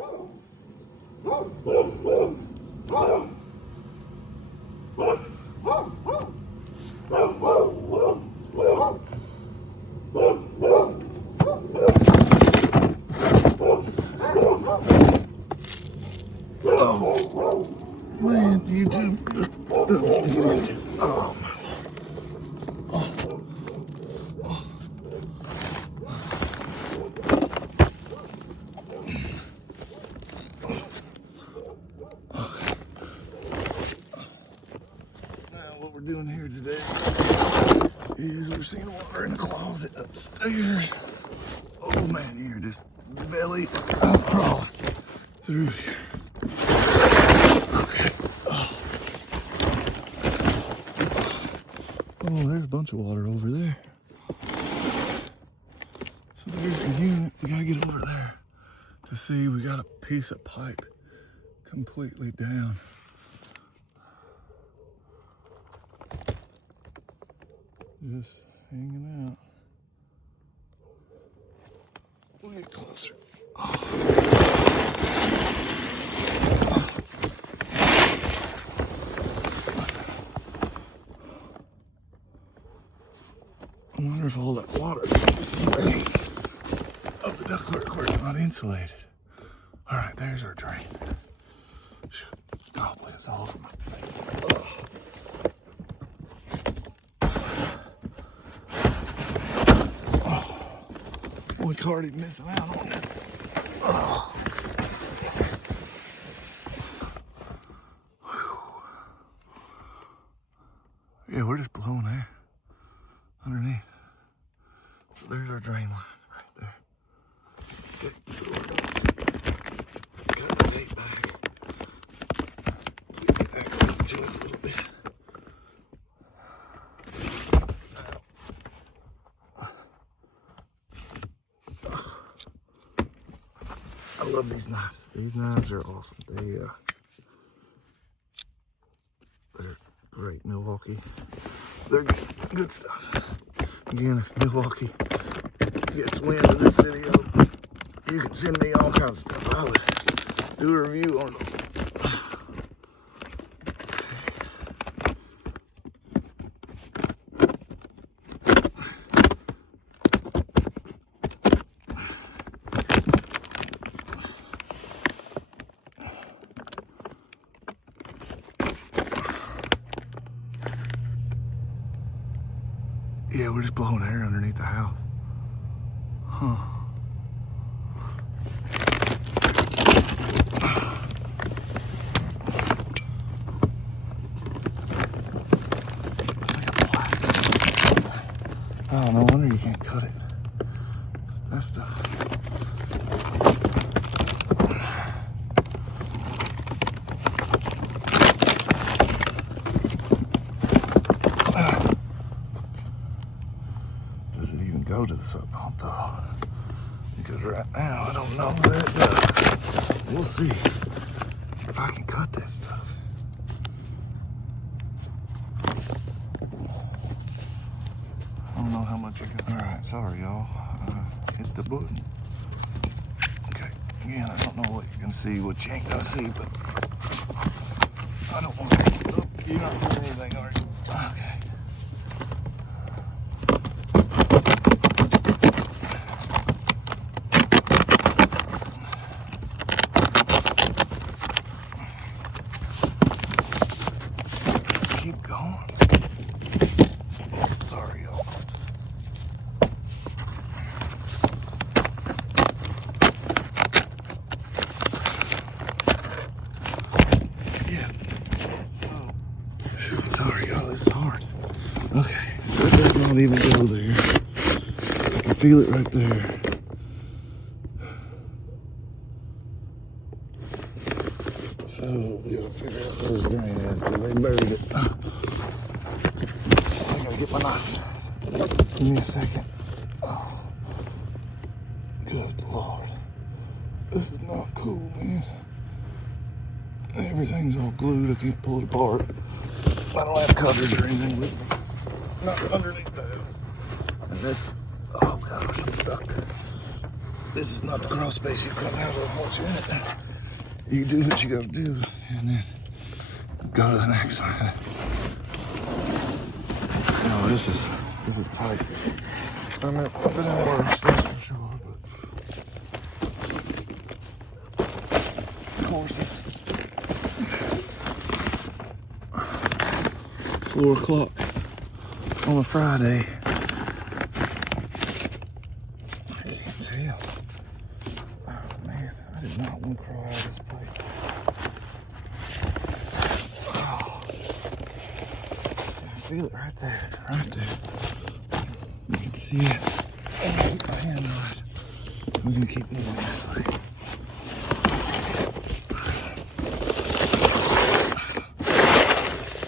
Oh, man, YouTube. Get into. Oh, my. What we're doing here today is we're seeing water in a closet upstairs. Oh man, you're just belly crawling through here. Okay. Oh, there's a bunch of water over there. So there's the unit. We gotta get over there to see. We got a piece of pipe completely down. Just hanging out. We'll get closer. Oh. I wonder if all that water is spraying up the ductwork where it's not insulated. All right, there's our drain. Oh, boy, it's all over my face. Oh. Boy, Cardi missing out on this. Oh. Yeah, we're just blowing air underneath. So there's our drain line right there. Okay, so we're going to cut the tape back so we get access to it a little bit. I love these knives. These knives are awesome. They're great. Milwaukee. They're good stuff. Again, if Milwaukee gets wind of this video, you can send me all kinds of stuff. I would do a review on them. Yeah, we're just blowing air underneath the house. Huh. Oh, no wonder you can't cut it. That stuff. Does it even go to the sub pump though? Because right now I don't know that it does. We'll see if I can cut that stuff. I don't know how much you can. Alright, sorry y'all. Hit the button. Okay, again, I don't know what you're gonna see, what you ain't gonna see, but I don't want to. Oh, you're not seeing anything, are you? Okay. Keep going. Sorry, y'all. Yeah. So, sorry, y'all. It's hard. Okay. So it does not even go there. I can feel it right there. So we gotta figure out where his drain is because they buried it. I gotta get my knife. Give me a second. Oh. Good Lord. This is not cool, man. Everything's all glued. I can't pull it apart. I don't have coverage or anything with me. Not underneath that. And this, oh gosh, I'm stuck. This is not the crawl space you come out of once you're in it. You do what you gotta do, and then go to the next one. No, this is tight. I mean, I've been in worse, that's for sure, but of course it's 4 o'clock on a Friday. I can't tell. Oh man, I did not want to crawl out of this place. Oh. I feel it right there, right there. You can see it. Oh, keep my hand on it. We're gonna keep moving this way.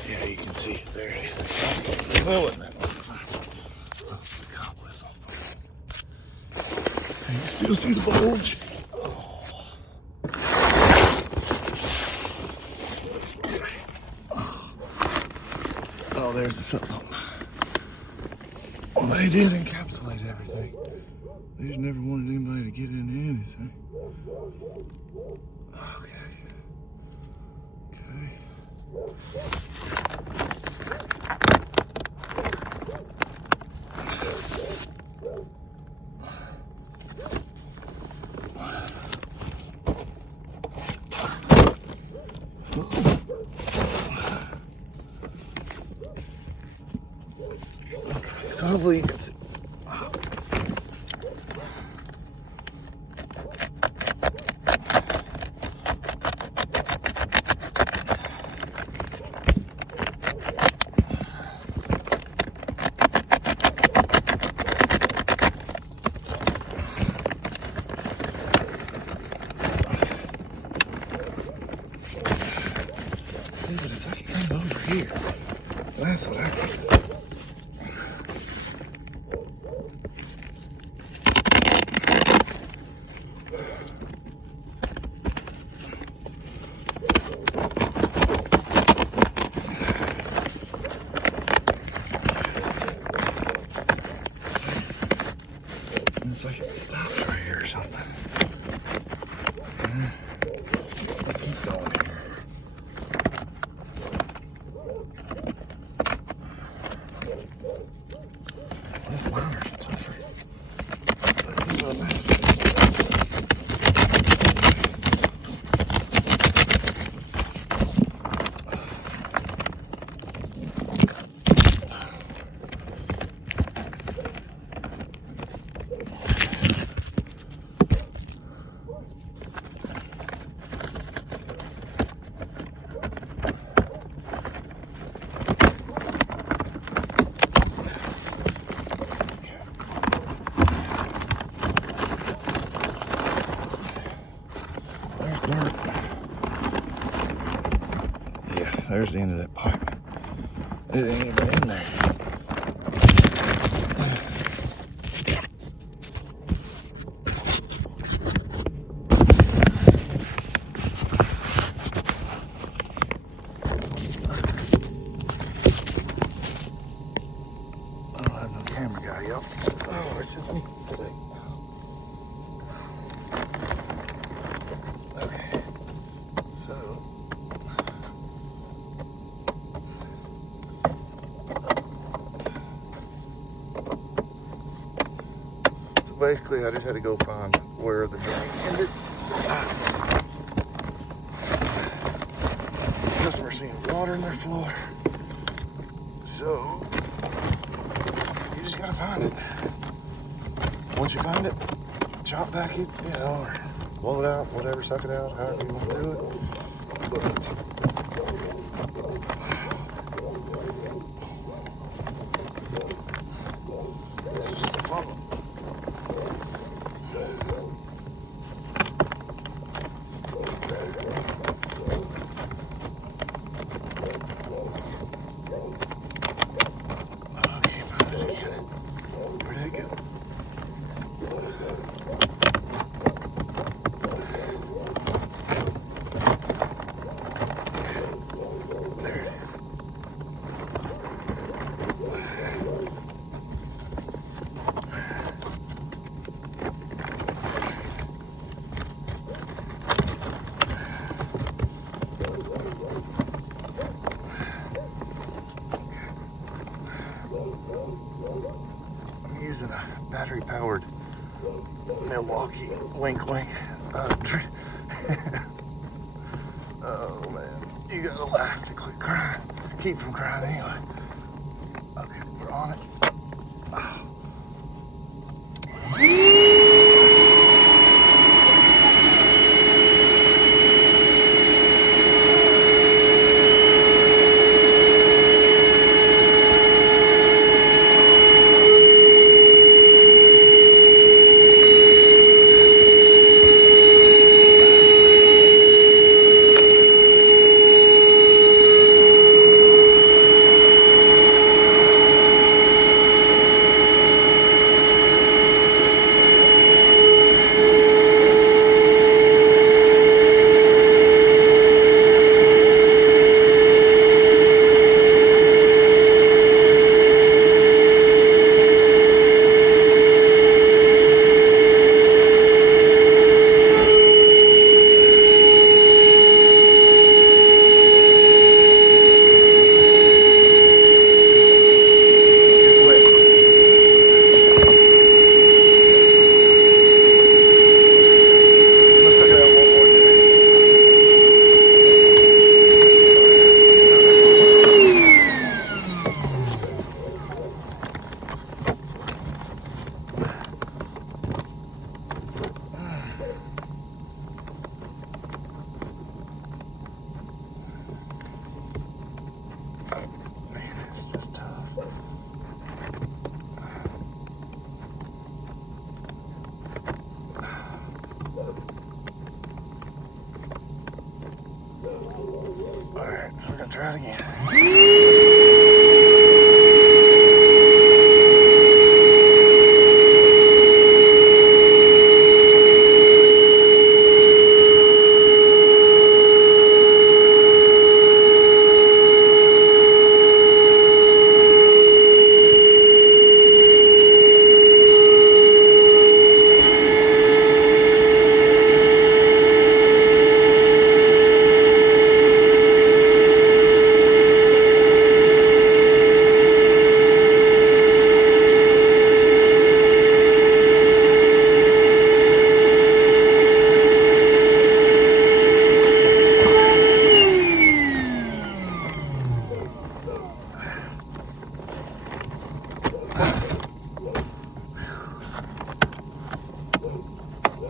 Yeah, you can see it there. Well, wasn't that much fun? Oh, the cobwebs on fire. Can you still see the bulge? Oh, there's the something. Well, they did encapsulate everything. They just never wanted anybody to get into anything. Okay. Okay, so hopefully you can see. But it's like it comes over here. That's what I can see. It's like it stops right here or something. Let's keep going here. This liner's tougher. Let's go back. Yeah, there's the end of that pipe. It ain't even in there. I don't have no camera guy, y'all. Oh, it's just me today. Okay, so basically I just had to go find where the drain ended. Customer seeing water in their floor, so you just gotta find it. Once you find it, chop back it, you know, or blow it out, whatever, suck it out, however you want to do it. But this is just a funnel. Okay, find it again. Where did it go? There it is. Milwaukee. Wink, wink. Oh man, you gotta laugh to quit crying. Keep from crying anyway. Okay, we're on it. Oh. Alright, so we're gonna try it again.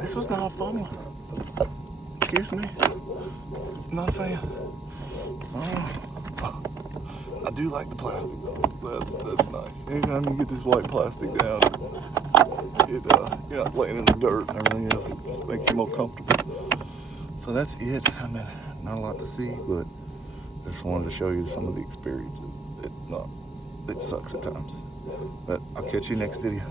This was not a fun one. Excuse me. Not a fan. Oh. I do like the plastic though. That's nice. Anytime you get this white plastic down, you're not laying in the dirt and everything else. It just makes you more comfortable. So that's it. I mean, not a lot to see, but I just wanted to show you some of the experiences. It sucks at times. But I'll catch you next video.